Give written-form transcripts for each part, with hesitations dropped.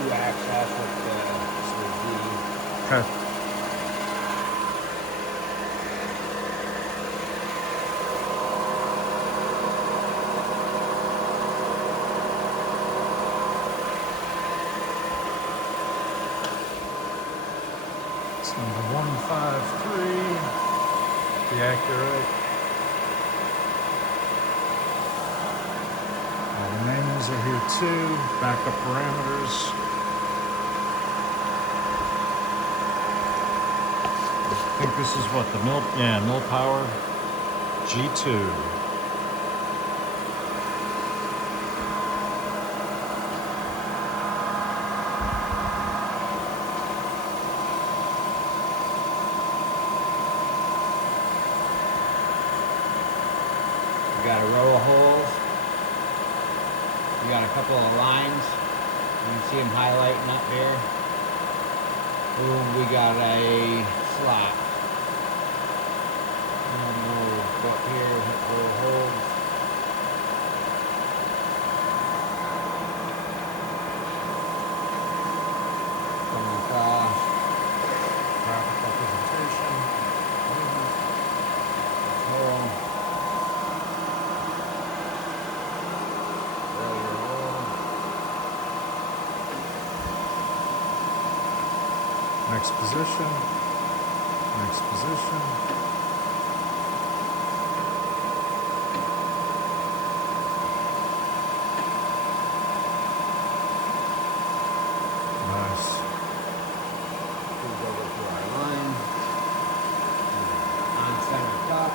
2-axis with the Z. Okay. It's number 153, the Acu-Rite. All the manuals are here too, backup parameters. I think this is what, the MillPwr G2. We got a row of holes. We got a couple of lines. You can see them highlighting up here. Boom, we got a slot. And we'll go up here, hit row holes. Coming across. Graphic representation. Hole. Next position. Next position. Nice. Move over to our line. On center top.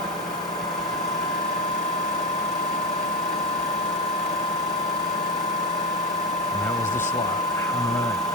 And that was the slot. All right.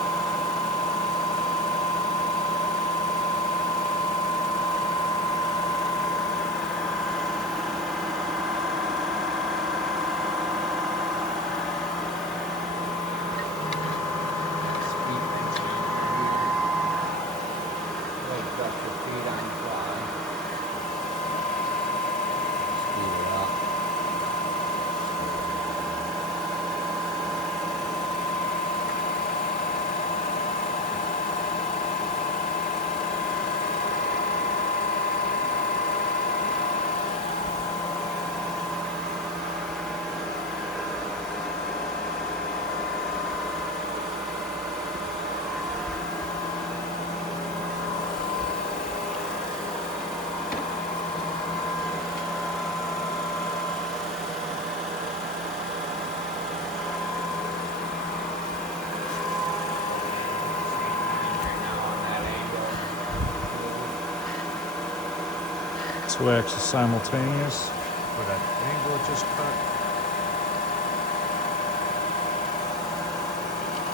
Two axes simultaneous for that angle it just cut.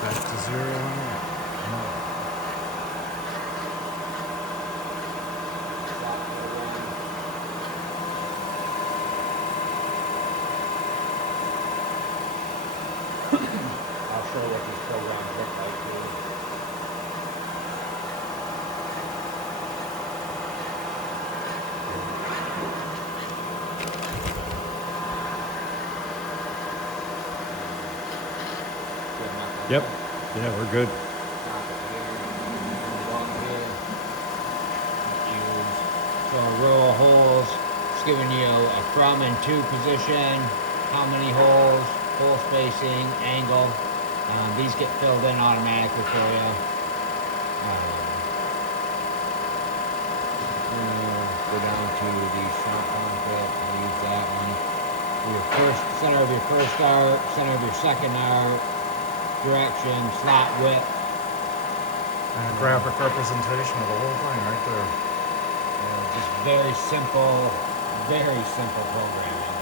Back to 0. I'll show you what these programs look like too. Yep. Yeah, we're good. So a row of holes, it's giving you a from and to position, how many holes, hole spacing, angle. These get filled in automatically for you. Go down to the front bit, I'll use that one. Your first, center of your first arc, center of your second arc, direction, slot width. And a graphic representation of the whole thing right there. Just very simple programming.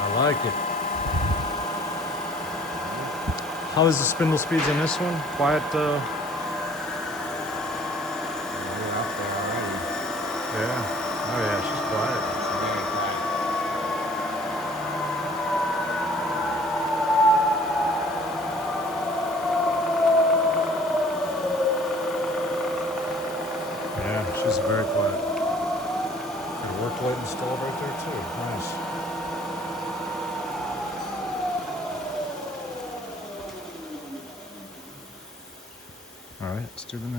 I like it. How is the spindle speeds in this one? Quiet, We're up there already. yeah. Oh yeah, she's quiet. It's very quiet. Yeah, she's very quiet. Got a work light installed right there too. Nice. All right, let's do the next.